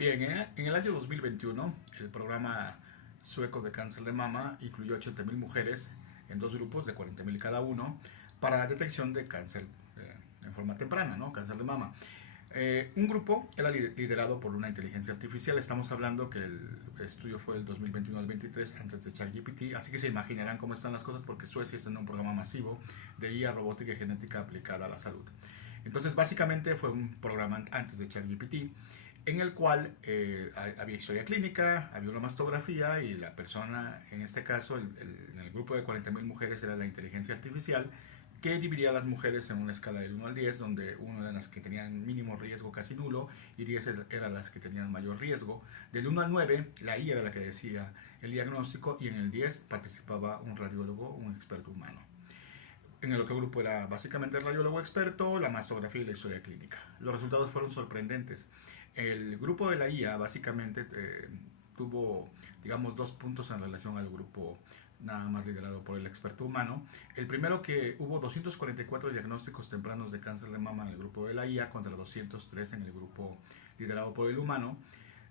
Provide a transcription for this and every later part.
Bien, en el año 2021, el programa sueco de cáncer de mama incluyó 80.000 mujeres en dos grupos de 40.000 cada uno para detección de cáncer en forma temprana, ¿no? Cáncer de mama. Un grupo era liderado por una inteligencia artificial. Estamos hablando que el estudio fue del 2021 al 23, antes de ChatGPT, así que se imaginarán cómo están las cosas porque Suecia está en un programa masivo de IA, robótica y genética aplicada a la salud. Entonces, básicamente fue un programa antes de ChatGPT en el cual había historia clínica, había una mastografía y la persona, en este caso, en el grupo de 40.000 mujeres era la inteligencia artificial que dividía a las mujeres en una escala del 1 al 10, donde 1 eran las que tenían mínimo riesgo casi nulo y 10 eran las que tenían mayor riesgo. Del 1 al 9, la I era la que decía el diagnóstico y en el 10 participaba un radiólogo, un experto humano. En el otro grupo era básicamente el radiólogo experto, la mastografía y la historia clínica. Los resultados fueron sorprendentes. El grupo de la IA básicamente tuvo, digamos, dos puntos en relación al grupo nada más liderado por el experto humano. El primero, que hubo 244 diagnósticos tempranos de cáncer de mama en el grupo de la IA contra 203 en el grupo liderado por el humano.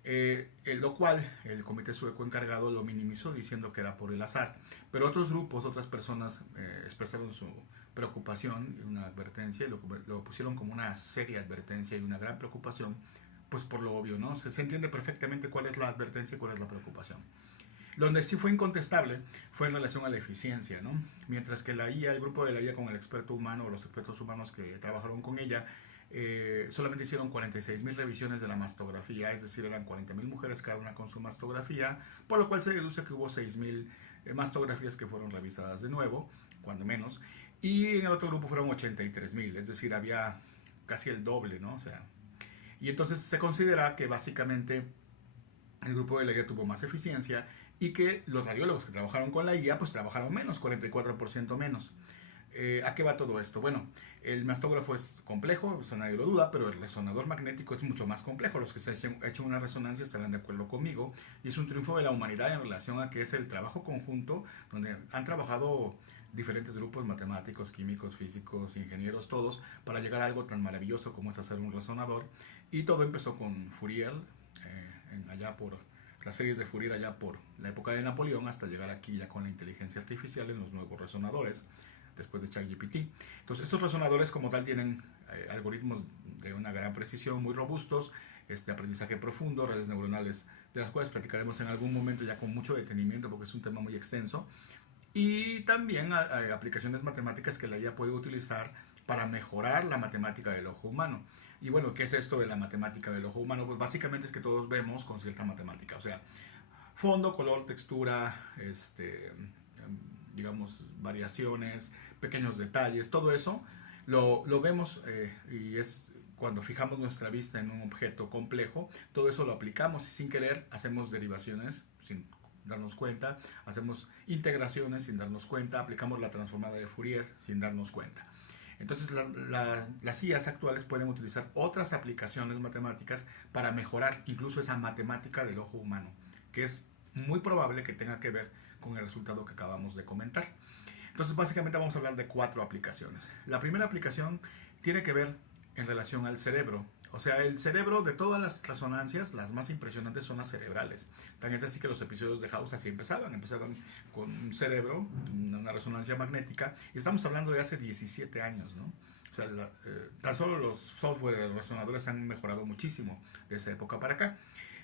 Lo cual el comité sueco encargado lo minimizó diciendo que era por el azar. Pero otros grupos, otras personas expresaron su preocupación y una advertencia y lo pusieron como una seria advertencia y una gran preocupación, pues por lo obvio, ¿no? Se entiende perfectamente cuál es la advertencia y cuál es la preocupación. Donde sí fue incontestable fue en relación a la eficiencia, ¿no? Mientras que la IA, el grupo de la IA con el experto humano o los expertos humanos que trabajaron con ella, solamente hicieron 46.000 revisiones de la mastografía, es decir, eran 40.000 mujeres cada una con su mastografía, por lo cual se deduce que hubo 6.000 mastografías que fueron revisadas de nuevo, cuando menos, y en el otro grupo fueron 83.000, es decir, había casi el doble, ¿no? O sea, y entonces se considera que básicamente el grupo de la IA tuvo más eficiencia y que los radiólogos que trabajaron con la IA pues trabajaron menos, 44% menos. ¿A qué va todo esto? Bueno, el mastógrafo es complejo, eso nadie lo duda, pero el resonador magnético es mucho más complejo. Los que se han hecho una resonancia estarán de acuerdo conmigo. Y es un triunfo de la humanidad en relación a que es el trabajo conjunto donde han trabajado diferentes grupos matemáticos, químicos, físicos, ingenieros, todos, para llegar a algo tan maravilloso como es hacer un resonador. Y todo empezó con Fourier, allá por las series de Fourier allá por la época de Napoleón, hasta llegar aquí ya con la inteligencia artificial en los nuevos resonadores después de ChatGPT. Entonces, estos resonadores como tal tienen algoritmos de una gran precisión, muy robustos, aprendizaje profundo, redes neuronales, de las cuales platicaremos en algún momento ya con mucho detenimiento porque es un tema muy extenso, y también aplicaciones matemáticas que la IA puede utilizar para mejorar la matemática del ojo humano. Y bueno, ¿qué es esto de la matemática del ojo humano? Pues básicamente es que todos vemos con cierta matemática, o sea, fondo, color, textura, digamos, variaciones, pequeños detalles, todo eso lo vemos y es cuando fijamos nuestra vista en un objeto complejo, todo eso lo aplicamos y sin querer hacemos derivaciones sin darnos cuenta, hacemos integraciones sin darnos cuenta, aplicamos la transformada de Fourier sin darnos cuenta. Entonces las IAs actuales pueden utilizar otras aplicaciones matemáticas para mejorar incluso esa matemática del ojo humano, que es muy probable que tenga que ver con el resultado que acabamos de comentar. Entonces básicamente vamos a hablar de 4 aplicaciones. La primera aplicación tiene que ver en relación al cerebro. O sea, el cerebro, de todas las resonancias, las más impresionantes son las cerebrales. Tan es así que los episodios de House así empezaban con un cerebro, una resonancia magnética, y estamos hablando de hace 17 años, ¿no? O sea, tan solo los software de los resonadores han mejorado muchísimo de esa época para acá.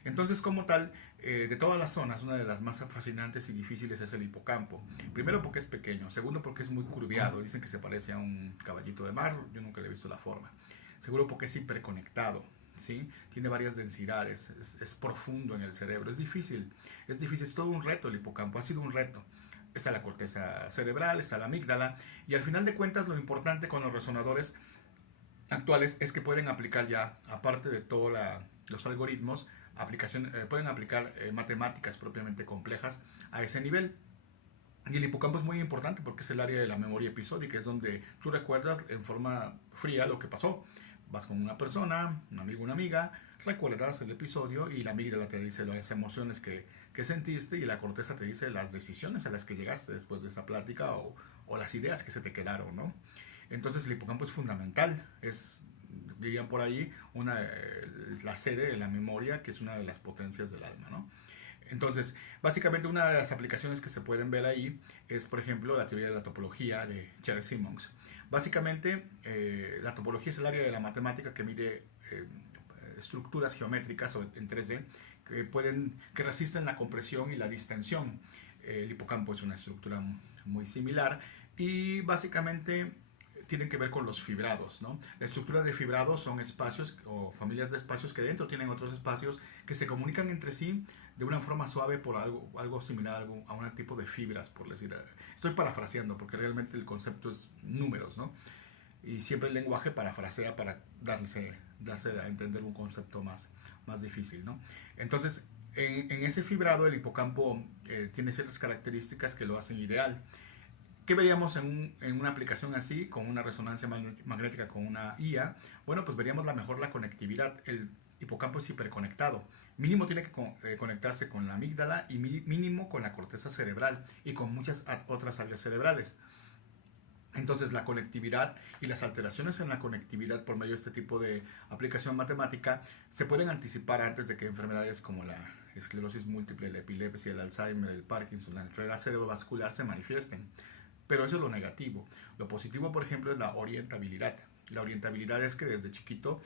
Entonces, como tal, de todas las zonas, una de las más fascinantes y difíciles es el hipocampo. Primero porque es pequeño, segundo porque es muy curviado, dicen que se parece a un caballito de mar, yo nunca le he visto la forma. Seguro porque es hiperconectado, ¿sí? Tiene varias densidades, es profundo en el cerebro, es difícil, es todo un reto el hipocampo, ha sido un reto. Está la corteza cerebral, está la amígdala, y al final de cuentas lo importante con los resonadores actuales es que pueden aplicar ya, aparte de todos los algoritmos, pueden aplicar matemáticas propiamente complejas a ese nivel. Y el hipocampo es muy importante porque es el área de la memoria episódica, es donde tú recuerdas en forma fría lo que pasó. Vas con una persona, un amigo, una amiga, recuerdas el episodio y la amígdala te dice las emociones que sentiste y la corteza te dice las decisiones a las que llegaste después de esa plática o las ideas que se te quedaron, ¿no? Entonces el hipocampo es fundamental, es dirían por ahí, la sede de la memoria, que es una de las potencias del alma, ¿no? Entonces, básicamente una de las aplicaciones que se pueden ver ahí es, por ejemplo, la teoría de la topología de Charles Simmons. Básicamente, la topología es el área de la matemática que mide estructuras geométricas o en 3D que resisten la compresión y la distensión. El hipocampo es una estructura muy similar y básicamente tienen que ver con los fibrados, ¿no? La estructura de fibrados son espacios o familias de espacios que dentro tienen otros espacios que se comunican entre sí de una forma suave por algo similar a un tipo de fibras, por decir. Estoy parafraseando porque realmente el concepto es números, ¿no? Y siempre el lenguaje parafrasea para darse a entender un concepto más difícil, ¿no? Entonces, en ese fibrado el hipocampo tiene ciertas características que lo hacen ideal. ¿Qué veríamos en una aplicación así, con una resonancia magnética, con una IA? Bueno, pues veríamos la conectividad. El hipocampo es hiperconectado. Mínimo tiene que conectarse con la amígdala y mínimo con la corteza cerebral y con muchas otras áreas cerebrales. Entonces la conectividad y las alteraciones en la conectividad por medio de este tipo de aplicación matemática se pueden anticipar antes de que enfermedades como la esclerosis múltiple, la epilepsia, el Alzheimer, el Parkinson, la enfermedad cerebrovascular se manifiesten. Pero eso es lo negativo. Lo positivo, por ejemplo, es la orientabilidad. La orientabilidad es que desde chiquito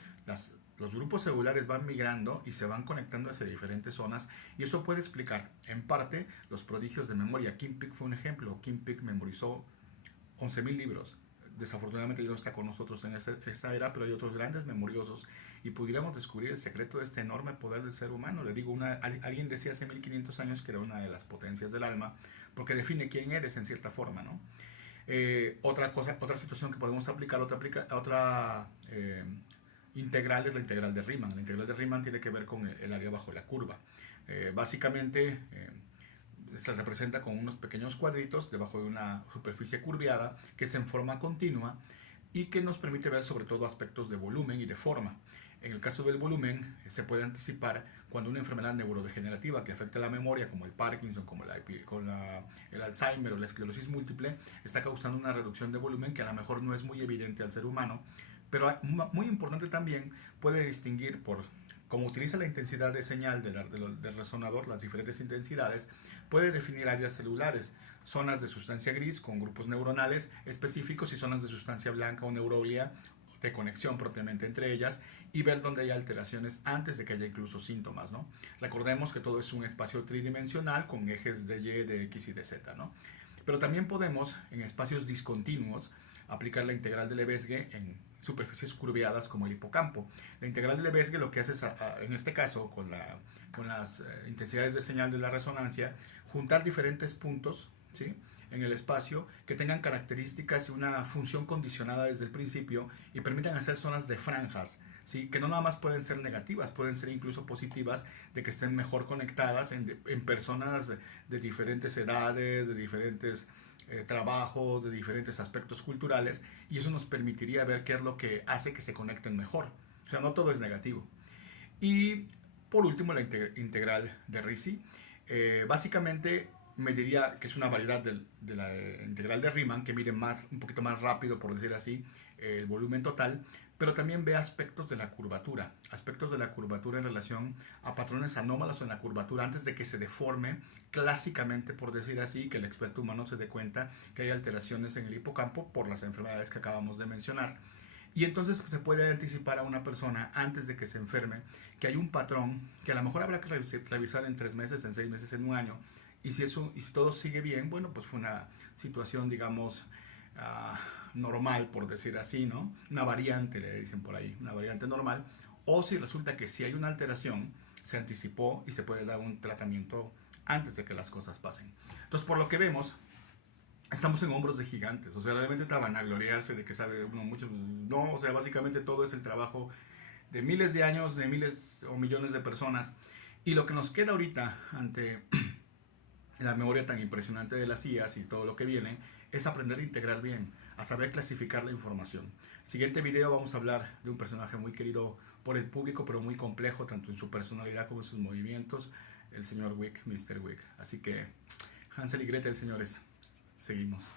los grupos celulares van migrando y se van conectando hacia diferentes zonas y eso puede explicar, en parte, los prodigios de memoria. Kim Peek fue un ejemplo. Kim Peek memorizó 11.000 libros. Desafortunadamente ya no está con nosotros en esta era, pero hay otros grandes memoriosos y pudiéramos descubrir el secreto de este enorme poder del ser humano. Le digo, alguien decía hace 1500 años que era una de las potencias del alma, porque define quién eres en cierta forma, ¿no? Otra situación que podemos aplicar, otra integral es la integral de Riemann. La integral de Riemann tiene que ver con el área bajo la curva. Básicamente se representa con unos pequeños cuadritos debajo de una superficie curviada que es en forma continua y que nos permite ver sobre todo aspectos de volumen y de forma. En el caso del volumen, se puede anticipar cuando una enfermedad neurodegenerativa que afecta la memoria, como el Parkinson, como el Alzheimer o la esclerosis múltiple, está causando una reducción de volumen que a lo mejor no es muy evidente al ser humano, pero muy importante también, puede distinguir por cómo utiliza la intensidad de señal del resonador, las diferentes intensidades, puede definir áreas celulares, zonas de sustancia gris con grupos neuronales específicos y zonas de sustancia blanca o neuroglia de conexión propiamente entre ellas y ver dónde hay alteraciones antes de que haya incluso síntomas, ¿no? Recordemos que todo es un espacio tridimensional con ejes de Y, de X y de Z, ¿no? Pero también podemos, en espacios discontinuos, aplicar la integral de Lebesgue en superficies curveadas como el hipocampo. La integral de Lebesgue lo que hace es, en este caso, con las intensidades de señal de la resonancia, juntar diferentes puntos, ¿sí?, en el espacio que tengan características y una función condicionada desde el principio y permitan hacer zonas de franjas, ¿sí?, que no nada más pueden ser negativas, pueden ser incluso positivas, de que estén mejor conectadas en personas de diferentes edades, de diferentes trabajos, de diferentes aspectos culturales, y eso nos permitiría ver qué es lo que hace que se conecten mejor. O sea, no todo es negativo. Y por último, la integral de Ricci. Básicamente me diría que es una variedad de la integral de Riemann que mide un poquito más rápido, por decir así, el volumen total, pero también ve aspectos de la curvatura en relación a patrones anómalos en la curvatura antes de que se deforme clásicamente, por decir así, que el experto humano se dé cuenta que hay alteraciones en el hipocampo por las enfermedades que acabamos de mencionar. Y entonces se puede anticipar a una persona antes de que se enferme que hay un patrón que a lo mejor habrá que revisar en 3 meses, en 6 meses, en un año. Y si todo sigue bien, bueno, pues fue una situación, digamos, normal, por decir así, ¿no? Una variante, le dicen por ahí, una variante normal. O si resulta que si hay una alteración, se anticipó y se puede dar un tratamiento antes de que las cosas pasen. Entonces, por lo que vemos, estamos en hombros de gigantes. O sea, realmente te van a gloriarse de que sabe uno mucho. No, o sea, básicamente todo es el trabajo de miles de años, de miles o millones de personas. Y lo que nos queda ahorita ante la memoria tan impresionante de las IAs y todo lo que viene es aprender a integrar bien, a saber clasificar la información. Siguiente video vamos a hablar de un personaje muy querido por el público, pero muy complejo tanto en su personalidad como en sus movimientos, el señor Wick, Mr. Wick. Así que Hansel y Gretel, señores, seguimos.